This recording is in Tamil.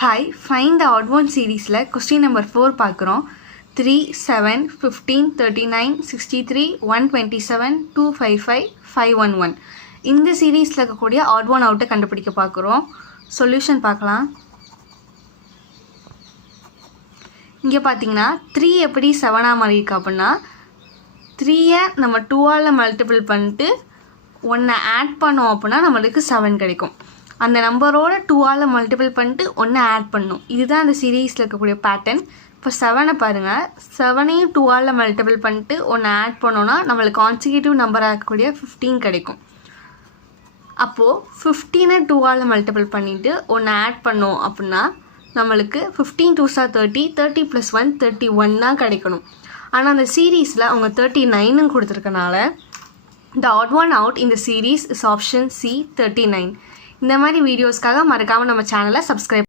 Hi, find the odd one series question number 4 பார்க்குறோம் 3, 7, 15, 39, 63, 127, 255, 511 இந்த சீரீஸில் இருக்கக்கூடிய odd one out கண்டுபிடிக்க பார்க்குறோம். சொல்யூஷன் பார்க்கலாம். இங்கே பார்த்தீங்கன்னா 3 எப்படி 7ஆக மாறி இருக்கு அப்படின்னா 3ஐ நம்ம 2ஆல் மல்டிபிள் பண்ணிட்டு 1 ஆட் பண்ணோம் அப்படின்னா நம்மளுக்கு 7 கிடைக்கும். அந்த நம்பரோட 2ஆல் மல்டிபிள் பண்ணிட்டு 1 ஆட் பண்ணும். இதுதான் அந்த சீரீஸில் இருக்கக்கூடிய பேட்டர்ன். இப்போ 7ஐ பாருங்கள், 7ஐயும் 2ஆல் மல்டிபிள் பண்ணிட்டு 1 ஆட் பண்ணோன்னா நம்மளுக்கு கான்சிக்யூட்டிவ் நம்பராக இருக்கக்கூடிய 15 கிடைக்கும். அப்போது 15ஐ 2ஆல் மல்டிபிள் பண்ணிவிட்டு 1 ஆட் பண்ணோம் அப்படின்னா நம்மளுக்கு 15 2s are 30, 30 + 1 31 தான் கிடைக்கணும். ஆனால் அந்த சீரீஸில் அவங்க 39 கொடுத்துருக்கனால the odd one out in the series is option C 39. இந்த மாதிரி வீடியோஸ்க்காக மறக்காமல் நம்ம சேனலை சப்ஸ்கிரைப்